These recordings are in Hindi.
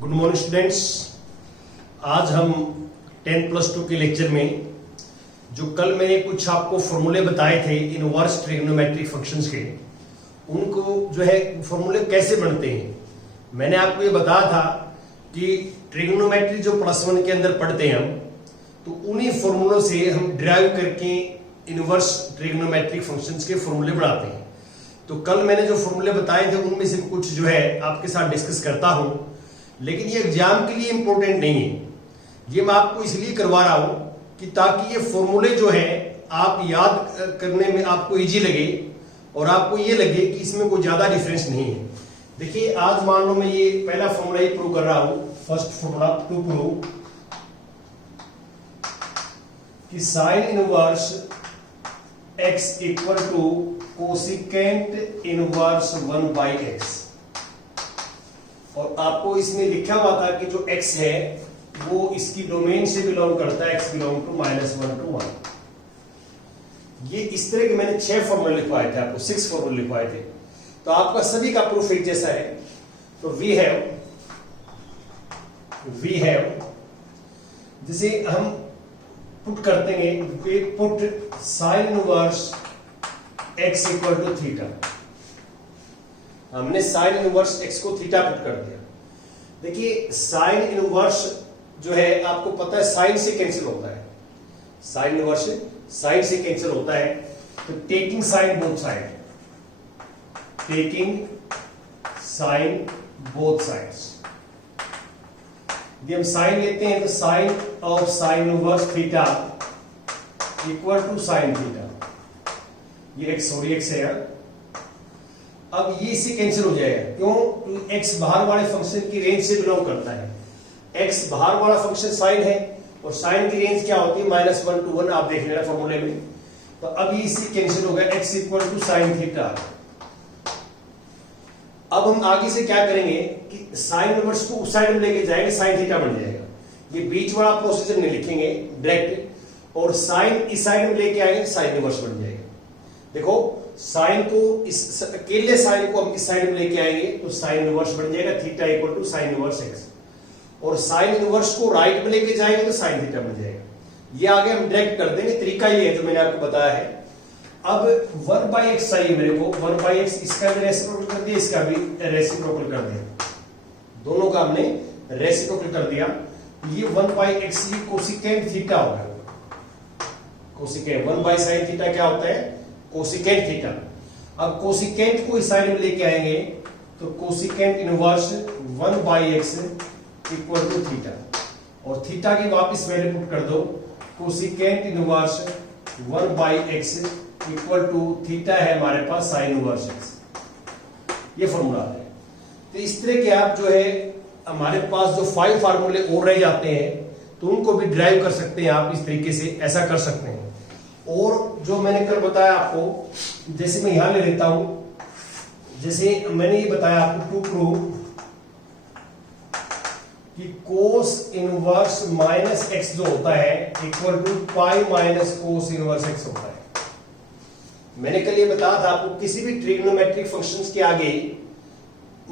Good morning students. आज हम 10+2 के लेक्चर में जो कल मैंने कुछ आपको फॉर्मूले बताए थे इनवर्स ट्रिग्नोमेट्रिक फंक्शंस के, उनको जो है फॉर्मूले कैसे बनते हैं मैंने आपको ये बताया था कि ट्रिग्नोमेट्री जो +1 के अंदर पढ़ते हैं हम, तो उन्हीं फॉर्मूलों से हम ड्राइव करके इनवर्स ट्रिग्नोमेट्रिक फंक्शंस के फॉर्मूले बनाते हैं। तो कल मैंने जो फॉर्मूले बताए थे उनमें से कुछ जो है आपके साथ डिस्कस करता हूं, लेकिन ये एग्जाम के लिए इंपॉर्टेंट नहीं है। ये मैं आपको इसलिए करवा रहा हूं कि ताकि ये फॉर्मूले जो है आप याद करने में आपको इजी लगे और आपको ये लगे कि इसमें कोई ज्यादा डिफरेंस नहीं है। देखिए, आज मान लो मैं ये पहला फॉर्मूला ये प्रूव कर रहा हूं, फर्स्ट फॉर्मूला टू प्रूव कि sine inverse x equal to cosecant inverse 1/x। और आपको इसमें लिखा हुआ था कि जो x है वो इसकी डोमेन से बिलोंग करता है, x बिलोंग टू -1 to 1। ये इस तरह के मैंने 6 फॉर्मूले लिखवाए थे, आपको 6 फॉर्मूले लिखवाए थे। तो आपका सभी का प्रूफ एक जैसा है। तो वी हैव जिसे हम पुट करते हैं, put sine inverse x equal to theta. हमने साइन इनवर्स x को थीटा पुट कर दिया। देखिए, साइन इनवर्स जो है आपको पता है साइन से कैंसिल होता है, साइन इनवर्स साइन से कैंसिल होता है। तो taking sine both side, taking sine both sides, यदि हम साइन लेते हैं तो sine of sine inverse theta equal to sine theta. ये x और x है यार। अब ये इससे कैंसिल हो जाएगा, क्यों? क्योंकि x बाहर वाले फंक्शन की रेंज से बिलोंग करता है। x बाहर वाला फंक्शन साइन है और साइन की रेंज क्या होती है? -1 to 1। आप देख लेना फॉर्मूले में। तो अब ये इससे कैंसिल हो गया, x equal to sine theta. अब हम आगे से क्या करेंगे कि साइन इनवर्स को उस साइड में लेके जाएंगे, साइन थीटा बन जाएगा। ये बीच वाला प्रोसीजर नहीं लिखेंगे डायरेक्ट, और साइन इस साइड में लेके आएंगे, साइन इनवर्स बन जाएगा। देखो, साइन को इस अकेले साइन को हम इस साइड में लेके आएंगे तो साइन इनवर्स बन जाएगा, theta equal to sine inverse x। और साइन इनवर्स को राइट में लेके जाएंगे तो साइन थीटा बन जाएगा। ये आगे हम डायरेक्ट कर देंगे, तरीका ये है जो मैंने आपको बताया है। अब 1/x चाहिए मेरे को, 1/x इसका भी रेसिप्रोकल कर दिया, इसका भी रेसिप्रोकल कर दिया, दोनों का हमने रेसिप्रोकल कर दिया। ये 1/x ये कोसिकेंट थीटा होगा। कोसिकेंट 1/sin थीटा क्या होता है? Cosecant theta. अब कोसिकेंट को इस साइड में लेके आएंगे तो cosecant inverse 1/x equal to theta, और थीटा की वापस वैल्यू पुट कर दो, cosecant inverse 1/x equal to theta है हमारे पास साइन इनवर्स x। ये फॉर्मूला है। तो इस तरह के आप जो है हमारे पास जो 5 फार्मूले और रह जाते हैं तो उनको भी ड्राइव कर सकते हैं आप, इस तरीके से ऐसा कर सकते हैं। और जो मैंने कल बताया आपको, जैसे मैं यहां ले लेता हूं, जैसे मैंने ये बताया आपको टू प्रूव कि कोस इनवर्स -x जो होता है equal to pi minus cos inverse x होता है। मैंने कल ये बताया था आपको, किसी भी ट्रिग्नोमेट्रिक फंक्शंस के आगे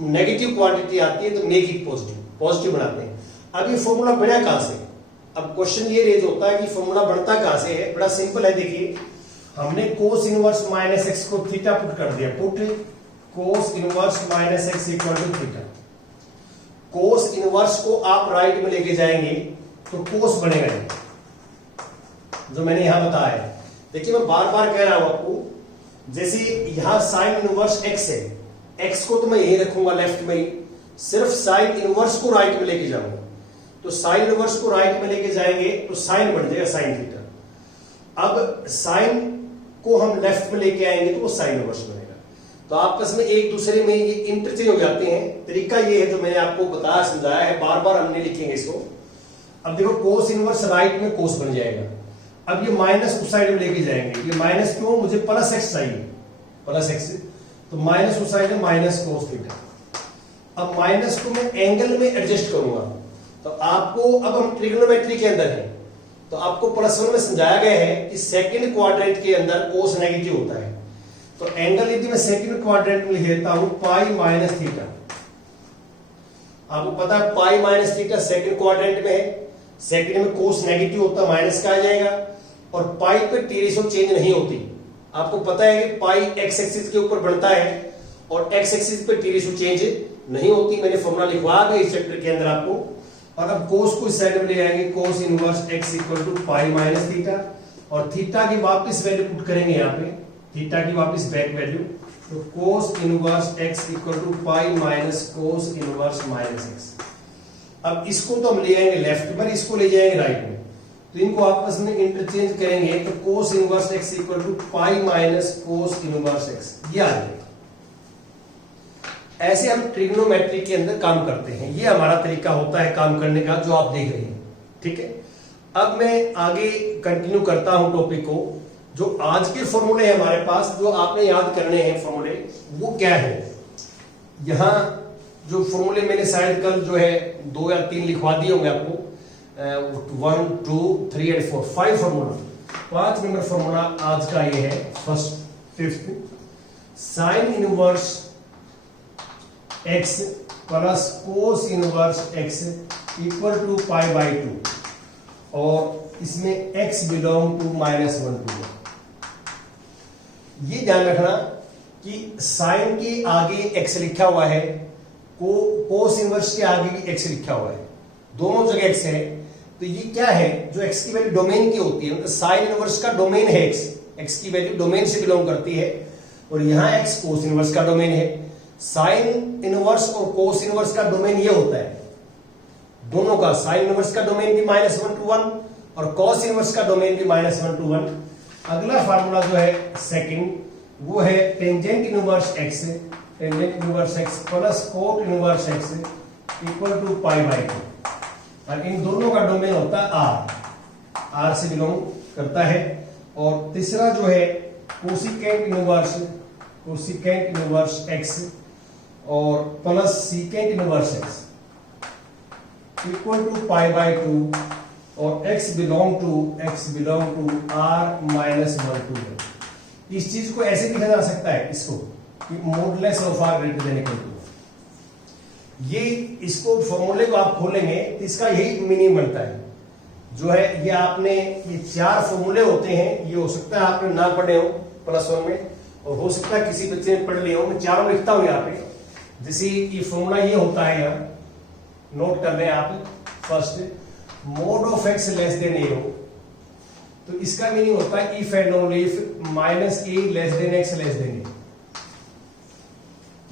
नेगेटिव क्वांटिटी आती है तो मेक इट पॉजिटिव, पॉजिटिव बनाते हैं। अब ये फॉर्मूला बना कहां से? अब क्वेश्चन ये रेज होता है कि फॉर्मूला बढ़ता कहां से है? बड़ा सिंपल है। देखिए, हमने कोस इनवर्स -x को थीटा पुट कर दिया, put cos inverse -x equal to theta. Cos inverse को आप राइट में लेके जाएंगे तो कोस बनेगा, जो मैंने यहां बताया है। देखिए, मैं बार बार कह रहा हूं आपको, जैसे यहां साइन इनवर्स x है, x को तो मैं यही रखूंगा लेफ्ट में ही, सिर्फ साइन इनवर्स को राइट में लेके जाऊंगा। तो साइन इनवर्स को राइट में लेके जाएंगे तो साइन बन जाएगा साइन थीटा। अब साइन को हम लेफ्ट में लेके आएंगे तो वो साइन इनवर्स बनेगा। तो आपस में एक दूसरे में ये इंटरचेंज हो जाते हैं। तरीका ये है जो मैंने आपको बताया, समझाया है, बार बार हमने लिखेंगे इसको। अब देखो, कोस इनवर्स राइट में कोस बन जाएगा। अब ये माइनस उस साइड में लेके जाएंगे, ये माइनस क्यों? मुझे +x चाहिए, +x, तो माइनस उस साइड में माइनस कोस थीटा। अब माइनस को मैं एंगल में एडजस्ट करूंगा। तो आपको, अब हम ट्रिग्नोमेट्री के अंदर हैं तो आपको +1 में समझाया गया है कि सेकंड क्वाड्रेंट के अंदर कोस नेगेटिव होता है। तो एंगल यदि मैं सेकंड क्वाड्रेंट में लेता हूं पाई माइनस थीटा, आपको पता है पाई माइनस थीटा सेकंड क्वाड्रेंट में है, सेकंड में कोस नेगेटिव होता है माइनस का आ जाएगा, और पाई पे टी रेशो चेंज नहीं होती। आपको पता है कि पाई एक्स एक्सिस के ऊपर बढ़ता है और एक्स एक्सिस पे टी रेशो चेंज नहीं होती। मैंने फॉर्मूला लिखवा दिया इस चैप्टर के अंदर आपको। और अब कोस को इस साइड में ले आएंगे, cos inverse x equal to pi minus theta, और थीटा की वापस वैल्यू पुट करेंगे यहाँ पे, थीटा की वापस बैक वैल्यू, तो cos inverse x equal to pi minus cos inverse minus x. अब इसको तो हम ले आएंगे लेफ्ट में, इसको ले जाएंगे राइट में, तो इनको आपस में इंटरचेंज करेंगे तो cos inverse x equal to pi minus cos inverse x, ये आ जाएगा। ऐसे हम ट्रिग्नोमेट्री के अंदर काम करते हैं, ये हमारा तरीका होता है काम करने का जो आप देख रहे हैं, ठीक है। अब मैं आगे कंटिन्यू करता हूं टॉपिक को। जो आज के फॉर्मूले हैं हमारे पास, जो आपने याद करने हैं फॉर्मूले, वो क्या है। यहां जो फॉर्मूले मैंने शायद कल जो है 2 या 3 लिखवा दिए होंगे आपको, 1 2 3 एंड 4 5 फॉर्मूला। 5 नंबर फॉर्मूला आज का ये है, first 5th, sine inverse x plus cos inverse x equal to pi by 2, और इसमें x बिलोंग टू -1 2। ये ध्यान रखना कि साइन के आगे x लिखा हुआ है, कोस इनवर्स के आगे भी x लिखा हुआ है, दोनों जगह x है। तो ये क्या है, जो x की वैल्यू डोमेन की होती है, मतलब साइन इनवर्स का डोमेन है x की वैल्यू डोमेन से बिलोंग करती है, और यहां x कोस इनवर्स का डोमेन है। साइन इनवर्स और कोस इनवर्स का डोमेन ये होता है दोनों का, साइन इनवर्स का डोमेन भी -1 to 1 और कॉस इनवर्स का डोमेन भी -1 to 1। अगला फार्मूला जो है सेकंड, वो है tangent inverse x, tangent inverse x plus cot inverse x equal to pi by 2, और इन दोनों का डोमेन होता है r से बिलोंग करता है। और तीसरा जो है कोसिकेंट इनवर्स x और plus secant inverse x equal to pi by 2, और x belong to r minus 1 to 1। इस चीज को ऐसे लिखा जा सकता है, इसको कि modulus of r greater than equal to. ये इसको फॉर्मूले को आप खोलेंगे तो इसका यही मीनिंग बनता है जो है। ये आपने ये 4 फॉर्मूले होते हैं, ये हो सकता है आपने ना पढ़े हो +1 में, और हो सकता है किसी बच्चे ने पढ़ लिया हो। मैं चारों लिखता हूं यहाँ पे। जैसे ये फॉर्मूला ये होता है, यहाँ नोट कर लें आप। First, mode of x less then a हो, तो इसका मीनिंग होता है if and only if minus a less than x less then a।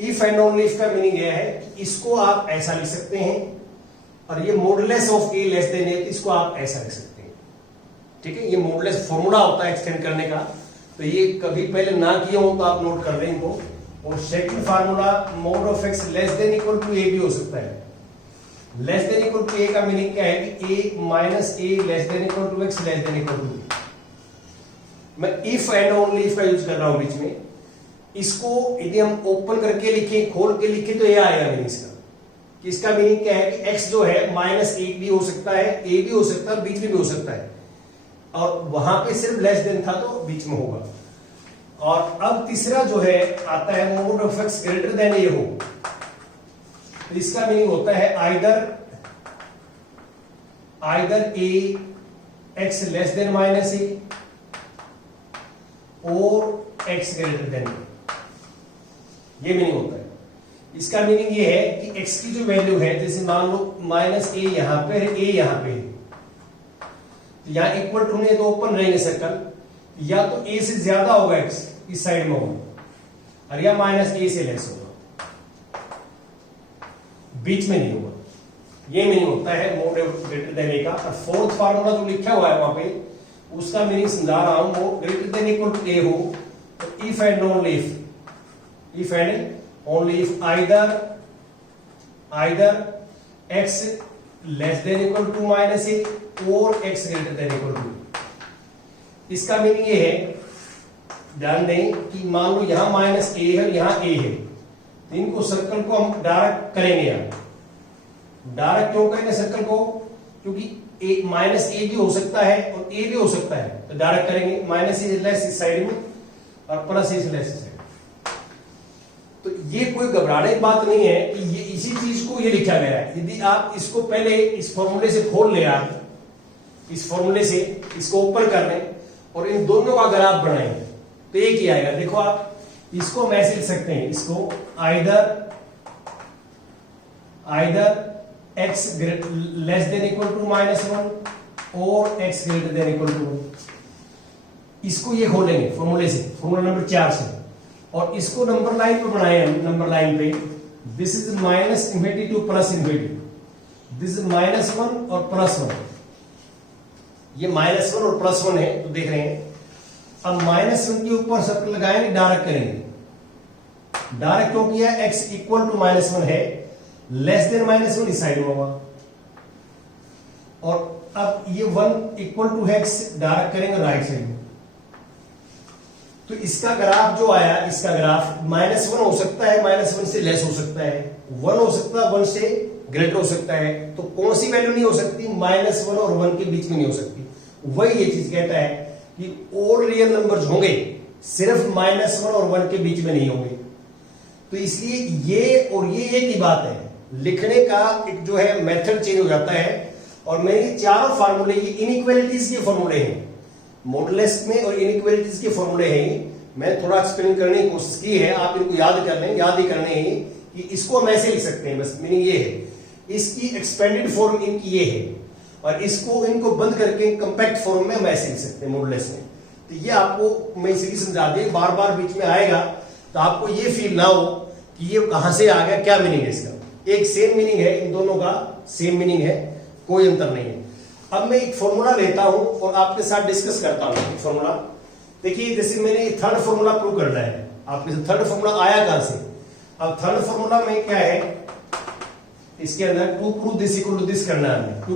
If and only if का मीनिंग यह है कि इसको आप ऐसा लिख सकते हैं, और ये modulus of a less then a, इसको आप ऐसा लिख सकते हैं, ठीक है। ये मॉडुलस फॉर्मूला होता है एक्सटेंड करने का, तो ये कभी पहले ना किए हो तो आप नोट कर लें इनको। और second formula mod of x less than equal to a भी हो सकता है। Less than equal to a का मीनिंग क्या है कि a minus a less than equal to x less than equal to b। मैं इफ एंड ओनली इफ का यूज कर रहा हूं बीच में। इसको यदि हम ओपन करके लिखें, खोल के लिखें, तो यह आएगा मीनिंग इसका, कि इसका मीनिंग क्या है कि x जो है -1 भी हो सकता है, a भी हो सकता है, बीच में भी हो सकता है, और वहां पे सिर्फ लेस देन था तो बीच में होगा। और अब तीसरा जो है आता है mode of x greater then a हो, तो इसका मीनिंग होता है either a x less then -a और x ग्रेटर देन a, ये मीनिंग होता है। इसका मीनिंग ये है कि x की जो वैल्यू है, जैसे मान लो -a यहां पे है, a यहां पे है, तो यहां इक्वल टू नहीं तो ओपन रहेंगे सर्कल, या तो a से ज्यादा होगा x इस साइड में होगा, और या -a से लेस होगा, बीच में नहीं होगा। ये मीनिंग होता है mode of greater than a का। और फोर्थ फार्मूला जो लिखा हुआ है वहां पे, उसका मीनिंग समझा रहा हूं। Mod greater than equal to a हो तो if and only if either x less than equal to -a और x greater than equal to. इसका मीनिंग ये है, ध्यान दें कि मान लो यहां -a है, यहां a है, तो इनको सर्कल को हम डायरेक्ट करेंगे। यहाँ डायरेक्ट क्यों करेंगे सर्कल को, क्योंकि -a भी हो सकता है और a भी हो सकता है, तो डायरेक्ट करेंगे। -a लेस इस साइड में और +a लेस इस साइड। तो ये कोई घबराने की बात नहीं है कि ये इसी चीज को इसको ये लिखा गया है। यदि आप इसको पहले इस फॉर्मूले से खोल ले, आप इस फॉर्मूले से इसको ओपन कर लें और इन दोनों का ग्राफ बनाएंगे तो एक ही आएगा। देखो आप इसको हम ऐसे लिख सकते हैं, इसको either x less than equal to -1 और x greater than equal to 1। इसको ये खोलेंगे फॉर्मूले से, फॉर्मूला नंबर 4 से, और इसको नंबर लाइन पे बनाए हम। नंबर लाइन पे this is minus infinity two plus infinity, this is -1 और +1। ये -1 और +1 है, तो देख रहे हैं। अब -1 के ऊपर सर्कल लगाएंगे, डायरेक्ट करेंगे। डायरेक्ट क्यों किया? x इक्वल टू -1 है, लेस देन -1 इस साइड में होगा, और अब ये 1 इक्वल टू x डायरेक्ट करेंगे राइट साइड में। तो इसका ग्राफ जो आया, इसका ग्राफ -1 हो सकता है, -1 से लेस हो सकता है, 1 हो सकता है, 1 से ग्रेटर हो सकता है। तो कौन सी वैल्यू नहीं हो सकती? -1 और 1 के बीच में नहीं हो सकती। वही ये चीज कहता है कि ऑल रियल नंबर्स होंगे, सिर्फ -1 और 1 के बीच में नहीं होंगे। तो इसलिए ये और ये एक ही बात है, लिखने का एक जो है मेथड चेंज हो जाता है। और मेरे चारों फार्मूले ये इनइक्वालिटीज के फॉर्मूले हैं, मॉडुलस में और इनइक्वालिटीज के फॉर्मूले हैं। मैं थोड़ा एक्सप्लेन करने की कोशिश की है, आप इनको याद कर लें, याद ही करने हैं कि इसको हम ऐसे लिख सकते हैं। बस मीनिंग ये है, इसकी एक्सपेंडेड फॉर्म इनकी ये है, और इसको इनको बंद करके कंपैक्ट फॉर्म में हम ऐसे लिख सकते हैं मॉडुलस में। तो ये आपको मैं इसीलिए समझा दिया, बार बार बीच में आएगा तो आपको ये फील ना हो कि ये कहां से आ गया, क्या मीनिंग है इसका। एक सेम मीनिंग है, इन दोनों का सेम मीनिंग है, कोई अंतर नहीं है। अब मैं एक फॉर्मूला लेता हूं और आपके साथ डिस्कस करता हूं फॉर्मूला। देखिए जैसे मैंने थर्ड फॉर्मूला प्रूव करना है, आपके से थर्ड फॉर्मूला आया कहां से? अब थर्ड फॉर्मूला में क्या है, इसके अंदर to prove this equal to this करना है। To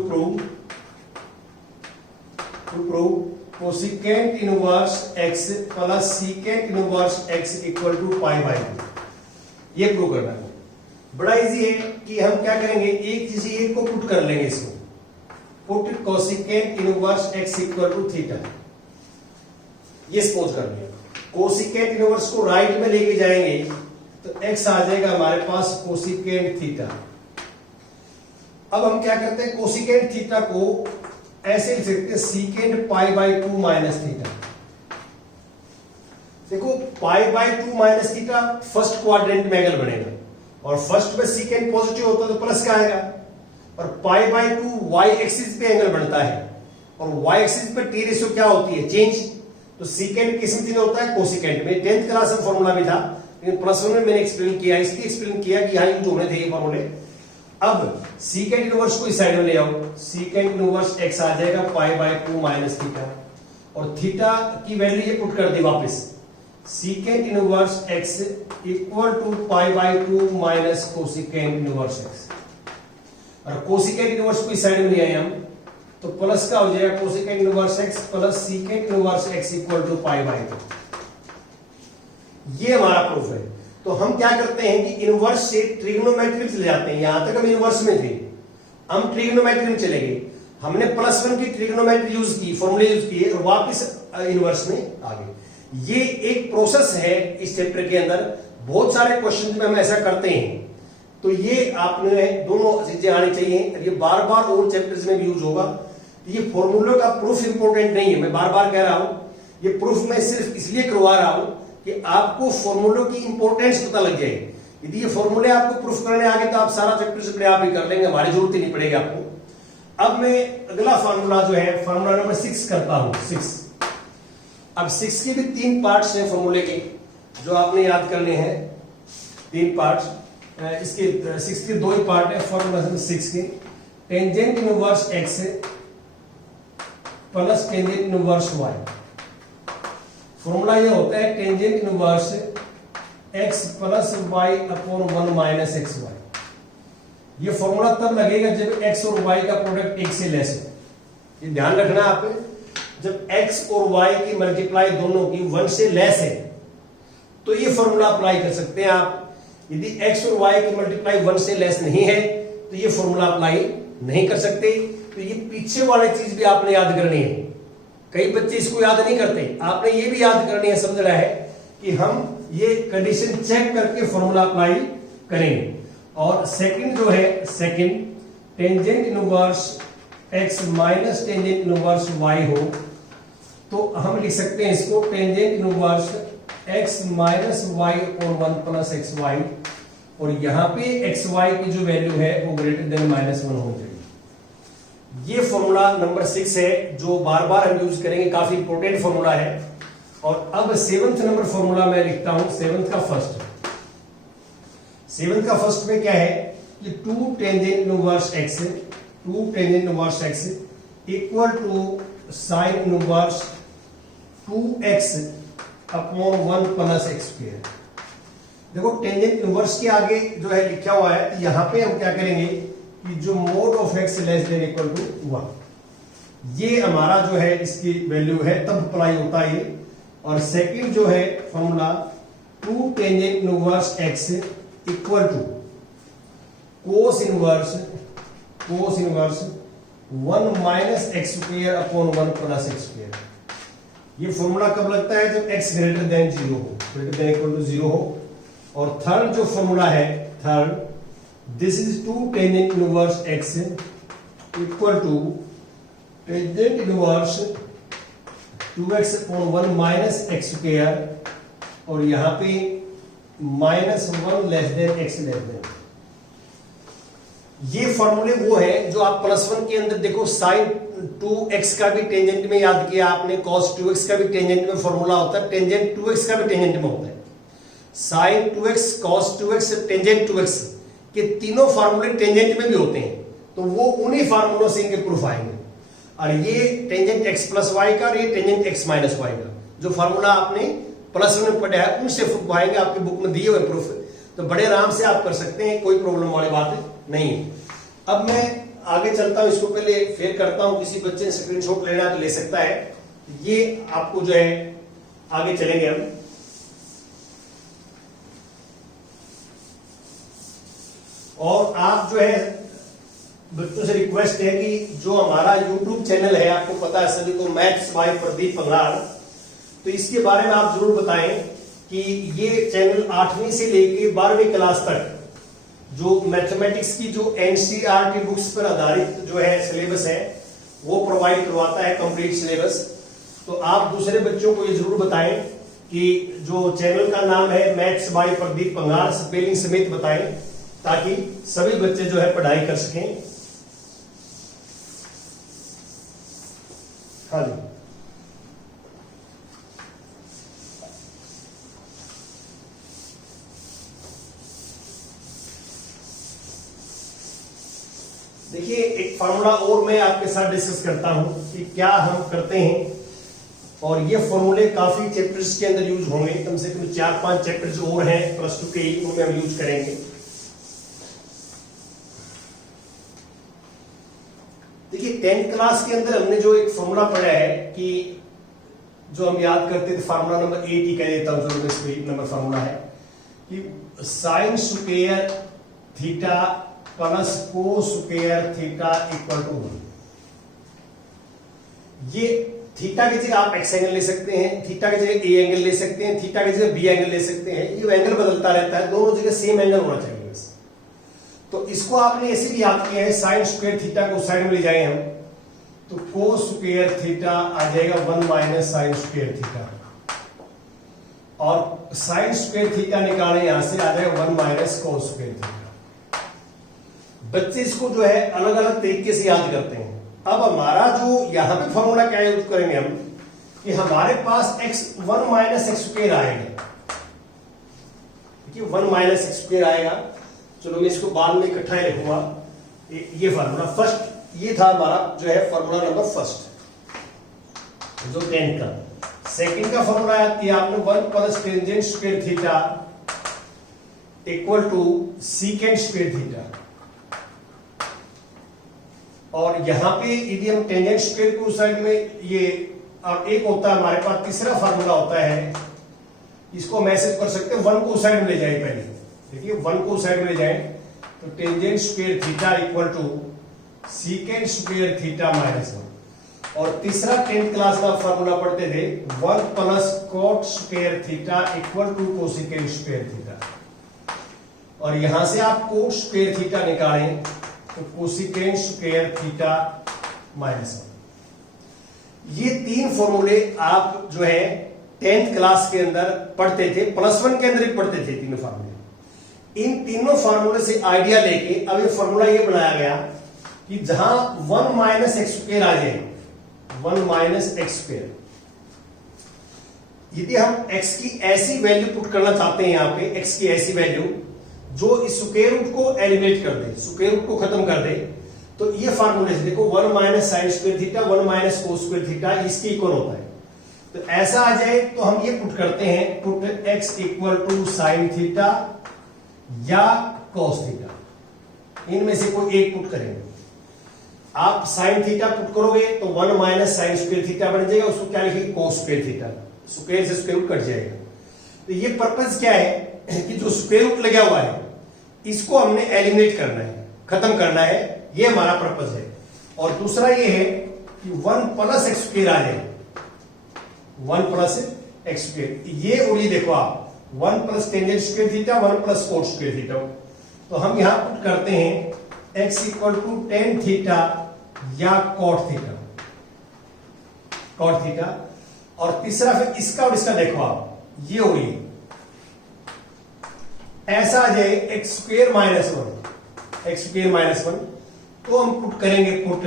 prove cosecant inverse x plus secant inverse x equal to π/2, ये प्रूव करना है। बड़ा इजी है कि हम क्या करेंगे, एक चीज एक को पुट कर लेंगे, इसको put cosecant inverse x equal to theta, ये सपोज कर लिया। कोसिकेंट इनवर्स को राइट में लेके जाएंगे तो x आ जाएगा हमारे पास कोसिकेंट थीटा। अब हम क्या करते हैं, कोसिकेंट थीटा को ऐसे लिख सकते हैं, सीकेंट π/2 माइनस थीटा। देखो π/2 माइनस थीटा फर्स्ट क्वाड्रेंट में एंगल बनेगा, और फर्स्ट में सीकेंट पॉजिटिव होता है तो प्लस का आएगा, और π/2 y एक्सिस पे एंगल बनता है, और y एक्सिस पे टी रेशियो क्या होती है, चेंज। तो सीकेंट किस में होता है, कोसिकेंट में। 10th क्लास में फॉर्मूला भी था, लेकिन +1 में मैंने एक्सप्लेन किया, इसलिए एक्सप्लेन किया कि यहां जो होने थे ये फॉर्मूले। अब सीकेंट इनवर्स को इस साइड में ले आओ, सीकेंट इनवर्स x आ जाएगा π/2 माइनस थीटा, और थीटा की वैल्यू ये पुट कर दी वापस, secant inverse x equal to π/2 minus cosecant inverse x। और कोसिकेंट इनवर्स को इस साइड में ले आए हम, तो प्लस का हो जाएगा cosecant inverse x plus secant inverse x equal to π/2। ये हमारा प्रूफ है। तो हम क्या करते हैं कि इनवर्स से ट्रिग्नोमेट्री चले जाते हैं। यहां तक हम इनवर्स में थे, हम ट्रिग्नोमेट्री में चले गए, हमने +1 की ट्रिग्नोमेट्री यूज की, फॉर्मूले यूज किए, और वापस इनवर्स में आ गए। ये एक प्रोसेस है इस चैप्टर के अंदर, बहुत सारे क्वेश्चन में हम ऐसा करते हैं। तो ये आपने दोनों चीजें आनी चाहिए, ये बार बार और चैप्टर्स में भी यूज होगा। ये फॉर्मूलों का प्रूफ इंपॉर्टेंट नहीं है, मैं बार बार कह रहा हूं, ये प्रूफ मैं सिर्फ इसलिए करवा रहा हूं कि आपको फॉर्मूलों की इंपॉर्टेंस पता लग जाए। यदि ये फॉर्मूले आपको प्रूफ करने आगे तो आप सारा चैप्टर से अपने आप ही कर लेंगे, हमारी जरूरत ही नहीं पड़ेगी आपको। अब मैं अगला फॉर्मूला जो है, फॉर्मूला नंबर 6 करता हूं, 6। अब 6 के भी 3 पार्ट्स हैं फॉर्मूले के, जो आपने याद करने हैं, 3 पार्ट्स। इसके 6 के 2 ही पार्ट है फॉर्मूला 6 के। Tangent inverse x plus tangent inverse y। Formula ये होता है tangent inverse x plus y upon 1 minus xy। ये फॉर्मूला तब लगेगा जब x और y का प्रोडक्ट 1 से लेस हो। ये ध्यान रखना आपने, जब x और y की मल्टीप्लाई दोनों की 1 से लेस है तो ये फॉर्मूला अप्लाई कर सकते हैं आप। यदि x और y की मल्टीप्लाई 1 से लेस नहीं है तो ये फॉर्मूला अप्लाई नहीं कर सकते। तो ये पीछे वाली चीज भी आपने याद करनी है। कई बच्चे इसको याद नहीं करते, आपने ये भी याद करनी है, समझना है कि हम ये कंडीशन चेक करके फॉर्मूला अप्लाई करेंगे। और सेकंड जो है, second tangent inverse x minus tangent inverse y हो तो हम लिख सकते हैं इसको tangent inverse x minus y और 1 प्लस एक्स वाई, और यहां पे एक्स वाई की जो वैल्यू है वो ग्रेटर देन माइनस 1 होनी चाहिए। ये फॉर्मूला नंबर 6 है जो बार बार हम यूज करेंगे, काफी इंपॉर्टेंट फॉर्मूला है। और अब 7th नंबर फॉर्मूला मैं लिखता हूं, 7th का फर्स्ट। 7th का फर्स्ट में क्या है कि 2 tangent inverse x, 2 tangent inverse x equal to sine inverse 2x upon 1 plus x square. देखो टेंजेंट इनवर्स के आगे जो है लिखा हुआ है, यहां पे हम क्या करेंगे कि जो mod of x less than equal to 1, ये हमारा जो है इसकी वैल्यू है, तब अप्लाई होता है ये। और सेकंड जो है formula 2 tangent inverse x equal to cos inverse 1 minus x square upon 1 plus x square. ये फॉर्मूला कब लगता है? जब x ग्रेटर देन 0 हो, ग्रेटर देन इक्वल टू 0 हो। और थर्ड जो फॉर्मूला है, third this is 2 tangent inverse x equal to tangent inverse 2x upon 1 minus x square, और यहां पे minus 1 less than x less than. ये फॉर्मूले वो है जो आप +1 के अंदर देखो, साइन 2x का भी टेंजेंट में याद किया आपने, cos 2x का भी टेंजेंट में फॉर्मूला होता है, टेंजेंट 2x का भी टेंजेंट में होता है। Sign 2x, cos 2x, tangent 2x के तीनों फार्मूले टेंजेंट में भी होते हैं, तो वो उन्हीं फार्मूलों से इनके प्रूफ आएंगे। और ये टेंजेंट x प्लस वाई का और ये टेंजेंट x माइनस वाई का जो फार्मूला आपने +1 में पढ़ा है उनसे प्रूफ आएंगे, आपके बुक में दिए हुए प्रूफ, तो बड़े आराम से आप कर सकते हैं, कोई प्रॉब्लम वाली बात नहीं है। अब मैं आगे चलता हूं, इसको पहले फेर करता हूं, किसी बच्चे ने स्क्रीनशॉट लेना तो ले सकता है। ये आपको जो है आगे चलेंगे हम। और आप जो है बच्चों से रिक्वेस्ट है कि जो हमारा YouTube चैनल है, आपको पता है सभी को, मैथ्स बाय प्रदीप पंगार, तो इसके बारे में आप जरूर बताएं कि ये चैनल 8वीं से लेके 12वीं क्लास तक जो मैथमेटिक्स की जो NCERT बुक्स पर आधारित जो है सिलेबस है वो प्रोवाइड करवाता है, कंप्लीट सिलेबस। तो आप दूसरे बच्चों को ये जरूर बताएं कि जो चैनल का नाम है मैथ्स बाय प्रदीप पंगार, स्पेलिंग समेत बताएं, ताकि सभी बच्चे जो है पढ़ाई कर सकें। हाँ जी, देखिए एक फार्मूला और मैं आपके साथ डिस्कस करता हूं कि क्या हम करते हैं, और ये फॉर्मूले काफी चैप्टर्स के अंदर यूज होंगे, कम से कम 4-5 चैप्टर्स और हैं +2 के, उनमें हम यूज करेंगे। देखिए 10th क्लास के अंदर हमने जो एक फॉर्मूला पढ़ा है कि जो हम याद करते थे, फार्मूला नंबर 8 ही कह देता हूं, जो इसमें नंबर फार्मूला है कि sine square theta plus cos square theta equal to 1। ये थीटा की जगह आप एक्स एंगल ले सकते हैं, थीटा की जगह ए एंगल ले सकते हैं, थीटा की जगह बी एंगल ले सकते हैं, ये एंगल बदलता रहता है, दोनों जगह सेम एंगल होना चाहिए बस। तो इसको आपने ऐसे भी याद किया है, साइन स्क्वायर थीटा को साइड में ले जाए हम, तो कोस स्क्वायर थीटा आ जाएगा 1 माइनस साइन स्क्वायर थीटा, और साइन स्क्वायर थीटा निकाले यहां से आ जाएगा 1 माइनस कोस स्क्वायर थीटा। बच्चे इसको जो है अलग अलग तरीके से याद करते हैं। अब हमारा जो यहां पे फॉर्मूला क्या यूज करेंगे हम कि हमारे पास x 1 माइनस एक्स स्क्वायर आएगा, देखिए 1 माइनस एक्स स्क्वायर आएगा। चलो मैं इसको बाद में इकट्ठा ही लिखूंगा। ये फार्मूला फर्स्ट, ये था हमारा जो है फार्मूला नंबर फर्स्ट जो 10 का। सेकंड का फार्मूला याद किया आपने, 1 plus tangent square theta equal to secant square theta, और यहां पे यदि हम टेंजेंट स्क्वायर को साइड में ये, और एक होता है हमारे पास तीसरा फार्मूला होता है, इसको मैसेज कर सकते हैं 1 को साइड में ले जाए पहले, देखिए 1 को साइड में ले जाए तो tangent square theta equal to secant square theta minus 1। और तीसरा 10th क्लास का फार्मूला पढ़ते थे 1 plus cot square theta equal to cosecant square theta. और यहां से आप कोट स्क्वायर थीटा निकालें तो कोसिकेंट स्क्वायर थीटा -1। ये 3 फॉर्मूले आप जो है 10th क्लास के अंदर पढ़ते थे, +1 के अंदर ही पढ़ते थे तीनों फार्मूले। इन तीनों फार्मूले से आइडिया लेके अब ये फॉर्मूला ये बनाया गया कि जहां 1 - x² आ जाए, 1 - x², यदि हम x की ऐसी वैल्यू पुट करना चाहते हैं, यहां पे x की ऐसी वैल्यू जो इस स्क्वायर रूट को एलिमिनेट कर दे, स्क्वायर रूट को खत्म कर दे, तो ये फार्मूले से देखो 1 - sin² थीटा 1 - cos² थीटा इसके इक्वल होता है। तो ऐसा आ जाए तो हम ये पुट करते हैं, पुट x = sin थीटा या cos थीटा, इनमें से कोई एक पुट करेंगे। आप sin थीटा पुट करोगे तो 1 - sin² थीटा बन जाएगा, उसको क्या लिखेंगे cos² थीटा, स्क्वायर से स्क्वायर रूट कट जाएगा। तो ये पर्पस क्या है कि जो स्क्वायर रूट लगा हुआ है इसको हमने एलिमिनेट करना है, खत्म करना है, ये हमारा पर्पस है। और दूसरा ये है कि 1 + x² आ जाए, 1 + x², ये और ये देखो आप 1 + tan² थीटा 1 + cot² थीटा। तो हम यहां पुट करते हैं x = tan थीटा या cot थीटा। और तीसरा फिर इसका और इसका देखो आप, ये और ये ऐसा आ जाए x² - 1, तो हम पुट करेंगे, पुट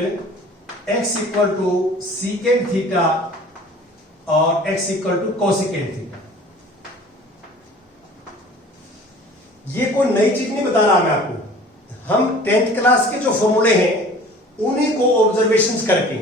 x = secant थीटा और x = cosecant थीटा। ये कोई नई चीज नहीं बता रहा मैं आपको, हम 10th क्लास के जो फॉर्मूले हैं उन्हीं को ऑब्जर्वेशंस करके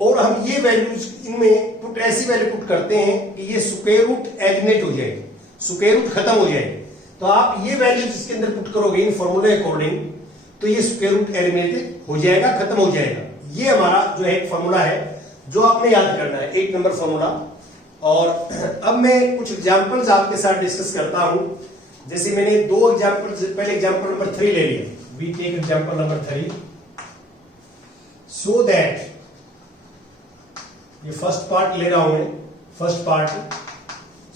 और हम ये वैल्यूज इनमें पुट ऐसी वैल्यू पुट करते हैं कि ये स्क्वायर रूट एलिमिनेट हो जाएगी, स्क्वायर रूट खत्म हो जाएगी। तो आप ये वैल्यू जिसके अंदर पुट करोगे इन फॉर्मूले अकॉर्डिंग, तो ये स्क्वायर रूट एलिमिनेट हो जाएगा, खत्म हो जाएगा। ये हमारा जो है एक फॉर्मूला है जो आपने याद करना है, 1 नंबर फॉर्मूला। और अब मैं कुछ एग्जांपल्स आपके साथ डिस्कस करता हूं। जैसे मैंने 2 एग्जांपल्स, पहले एग्जांपल नंबर 3 ले लिया, we take example number 3 so that, ये फर्स्ट पार्ट ले रहा हूं मैं, फर्स्ट पार्ट,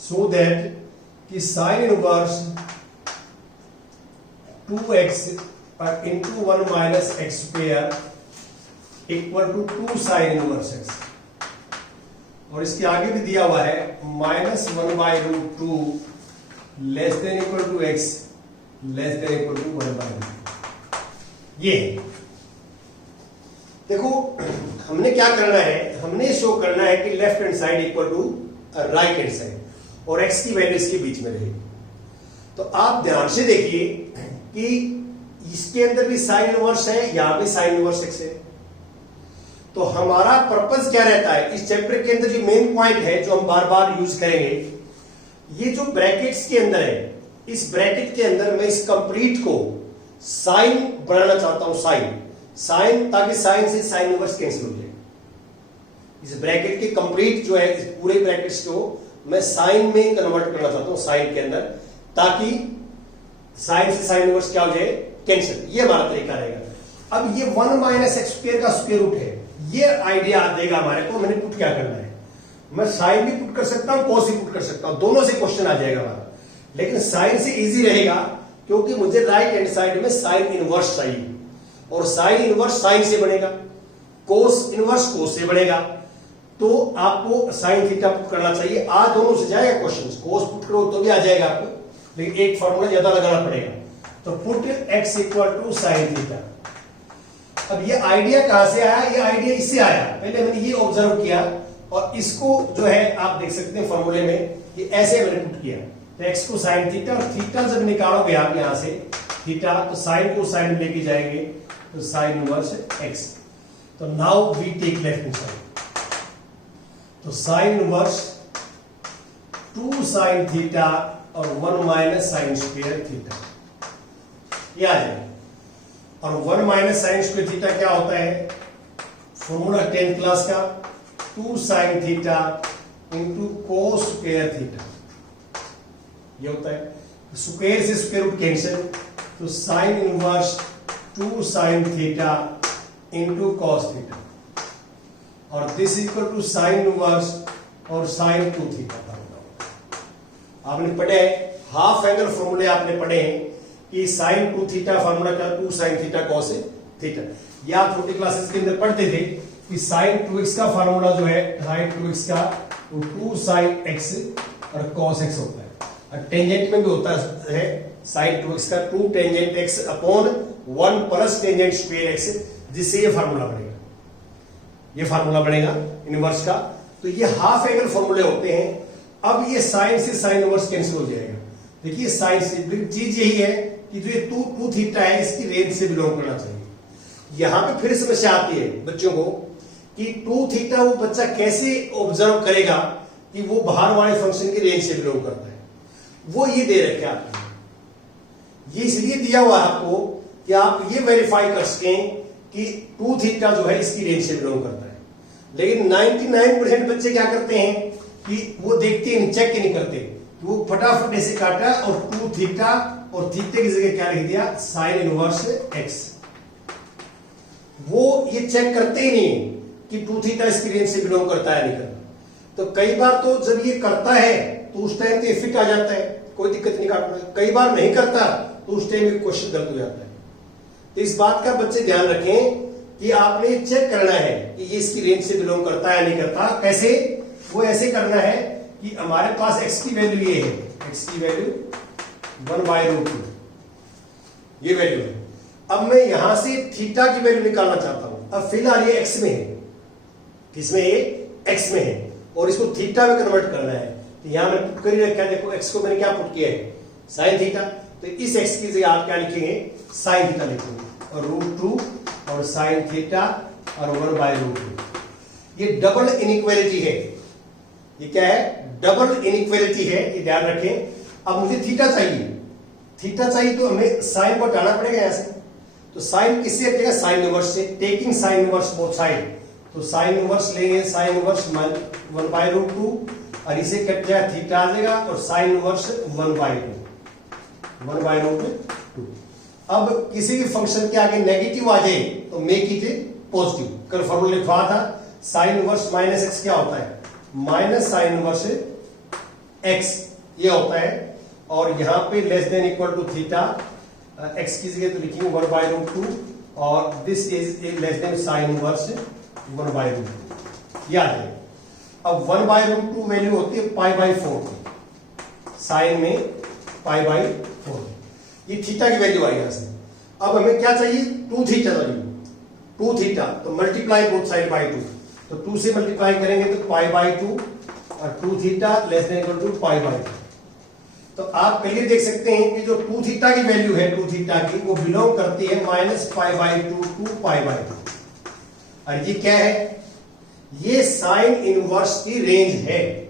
सो दैट कि sin inverse 2x into 1 - x² = 2 sin inverse x। और इसके आगे भी दिया हुआ है -1/√2 <= x <= 1/√2। ये देखो हमने क्या करना है, हमने शो करना है कि left hand side equal to right hand side और x की वैल्यू इसके बीच में रहेगी। तो आप ध्यान से देखिए कि इसके अंदर भी साइन इनवर्स है, यहां भी साइन इनवर्स x है। तो हमारा पर्पस क्या रहता है इस चैप्टर के अंदर, जो मेन पॉइंट है जो हम बार बार यूज करेंगे, ये जो ब्रैकेट्स के अंदर है, इस ब्रैकेट के अंदर मैं इस कंप्लीट को साइन बनाना चाहता हूं, साइन, ताकि साइन से साइन इनवर्स कैंसिल हो जाए। इस ब्रैकेट के कंप्लीट जो है, इस पूरे ब्रैकेट्स को मैं साइन में कन्वर्ट करना चाहता हूं, साइन के अंदर, ताकि साइन से साइन इनवर्स क्या हो जाए, कैंसिल। ये हमारा तरीका रहेगा। अब ये 1 - x² का स्क्वायर रूट है, ये आइडिया देगा हमारे को मैंने पुट क्या करना है। मैं साइन भी पुट कर सकता हूं, कॉस भी पुट कर सकता हूं, दोनों से क्वेश्चन आ जाएगा हमारा। लेकिन साइन से इजी रहेगा क्योंकि मुझे राइट हैंड साइड में साइन इनवर्स चाहिए, और साइन इनवर्स साइन से बनेगा, कोस इनवर्स कोस से बनेगा। तो आपको साइन थीटा पुट करना चाहिए, आ दोनों से जाएगा क्वेश्चन, कोस पुट करो तो भी आ जाएगा आपको, लेकिन एक फॉर्मूला ज्यादा लगाना पड़ेगा। तो पुट x = sin थीटा। अब ये आइडिया कहां से आया, ये आइडिया इससे आया, पहले मैंने ये ऑब्जर्व किया और इसको जो है आप देख सकते हैं फॉर्मूले में, ये ऐसे मैंने पुट किया। तो x को sin थीटा, और थीटा जब निकालोगे आप यहां से थीटा, तो साइन को साइन लेके जाएंगे, तो साइन इनवर्स x। तो now we take left hand side, तो साइन इनवर्स 2 sin थीटा और 1 - sin² थीटा, ये आ जाए। और 1 - sin² थीटा क्या होता है, फॉर्मूला 10th क्लास का, 2 sin theta into cos² theta, ये होता है। स्क्वायर से स्क्वायर रूट कैंसिल, तो sine inverse 2 sin theta into cos theta, और this equal to sine inverse और sin 2 थीटा। आपने पढ़े हाफ एंगल फॉर्मूले, आपने पढ़े हैं कि साइन 2 थीटा फार्मूला का 2 साइन थीटा कॉस थीटा। या आप छोटी क्लासेस के अंदर पढ़ते थे कि साइन 2x का फार्मूला जो है साइन 2x का 2 साइन x और कॉस x होता है। और टेंजेंट में भी होता है साइन 2x का 2 tangent x upon 1 plus tangent square x, जिससे ये फार्मूला बनेगा, ये फार्मूला बनेगा इनवर्स का। तो ये हाफ एंगल फॉर्मूले होते हैं। अब ये साइन से साइन इनवर्स कैंसिल हो जाएगा। देखिए साइन से चीज यही है कि जो ये 2 थीटा है इसकी रेंज से बिलोंग करना चाहिए। यहां पे फिर समस्या आती है बच्चों को कि 2 थीटा वो बच्चा कैसे ऑब्जर्व करेगा कि वो बाहर वाले फंक्शन की रेंज से बिलोंग करता है। वो ये दे रखे आपको, ये इसलिए दिया हुआ है आपको कि आप ये वेरीफाई कर सकें कि 2 थीटा जो है इसकी रेंज से बिलोंग करता है। लेकिन 99% बच्चे क्या करते हैं कि वो देखते नहीं, चेक ही नहीं करते, वो फटाफट ऐसे काटा और 2 थीटा और थीटे की जगह क्या लिख दिया साइन इनवर्स x। वो ये चेक करते ही नहीं कि 2 थीटा इसकी रेंज से बिलोंग करता है नहीं करता। तो कई बार तो जब ये करता है तो उस टाइम तो फिट आ जाता है, कोई दिक्कत नहीं काटना है। कई बार नहीं करता तो उस टाइम भी क्वेश्चन गलत हो जाता है। तो इस बात का बच्चे ध्यान रखें कि आपने चेक करना है कि ये इसकी रेंज से बिलोंग करता है या नहीं करता। कैसे? वो ऐसे करना है कि हमारे पास x की वैल्यू ये है, x की वैल्यू 1/√2 ये वैल्यू है। अब मैं यहां से थीटा की वैल्यू निकालना चाहता हूं। अब फिलहाल ये x में है, किसमें? ये x में है और इसको थीटा में कन्वर्ट करना है। तो यहां मैंने पुट कर ही रखा है, देखो x को मैंने क्या पुट किया है साइन थीटा। तो इस x की जगह आप क्या लिखेंगे साइन थीटा लिखेंगे और √2 और साइन थीटा और 1/√2। ये डबल इनइक्वालिटी है। ये क्या है? डबल इनइक्वालिटी है, ये ध्यान रखें। अब मुझे थीटा चाहिए, थीटा चाहिए तो हमें साइन को हटाना पड़ेगा यहां से। तो साइन किससे हटेगा? साइन इनवर्स से। Taking sine inverse both side, तो साइन इनवर्स लेंगे, साइन इनवर्स 1/√2 और इसे कट जाए थीटा आ जाएगा और साइन इनवर्स 1/2। अब किसी भी फंक्शन के आगे नेगेटिव आ जाए तो मेक इट पॉजिटिव। कल फॉर्मूला लिखवा था साइन इनवर्स माइनस x क्या होता है? माइनस साइन इनवर्स x ये होता है। और यहां पे less than equal to theta, x की जगह तो लिखेंगे 1/√2 और this is a less than sine inverse 1/√2 याद है। अब 1/√2 वैल्यू होती है π/4, साइन में π/4, ये थीटा की वैल्यू आई यहां से। अब हमें क्या चाहिए? 2 थीटा चाहिए। 2 थीटा तो मल्टीप्लाई बोथ साइड बाय 2, तो 2 से मल्टीप्लाई करेंगे तो π/2 और 2 theta less than equal to π/2। तो आप क्लियर देख सकते हैं कि जो 2 थीटा की वैल्यू है 2 थीटा की वो बिलोंग करती है -π/2 टू π/2। और ये क्या है? ये साइन इनवर्स की रेंज है।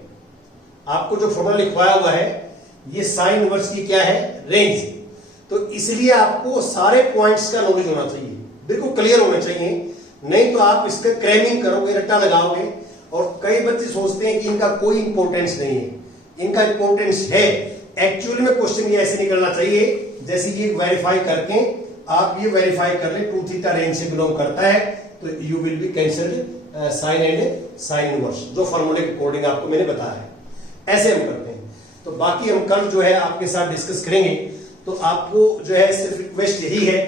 आपको जो फॉर्मूला लिखवाया हुआ है ये साइन इनवर्स की क्या है? रेंज। तो इसलिए आपको सारे पॉइंट्स का नॉलेज होना चाहिए, बिल्कुल क्लियर होना चाहिए, नहीं तो आप इसका क्रैमिंग करोगे, रट्टा लगाओगे। और कई बच्चे सोचते हैं कि इनका कोई इंपॉर्टेंस नहीं है, इनका इंपॉर्टेंस है। एक्चुअली में क्वेश्चन ये ऐसे निकलना चाहिए जैसे ये वेरीफाई करके आप ये वेरीफाई कर ले 2 थीटा रेंज से बिलोंग करता है तो you will be cancelled sine and sine inverse, जो फॉर्मूले के अकॉर्डिंग आपको मैंने बताया है। ऐसे हम करते हैं। तो बाकी हम कल जो है आपके साथ डिस्कस करेंगे। तो आपको जो है सिर्फ रिक्वेस्ट यही है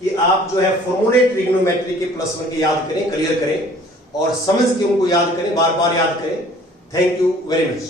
कि आप जो है फॉर्मूले ट्रिग्नोमेट्री के +1 के याद करें, क्लियर करें और समझ के उनको याद करें, बार बार याद करें। Thank you very much.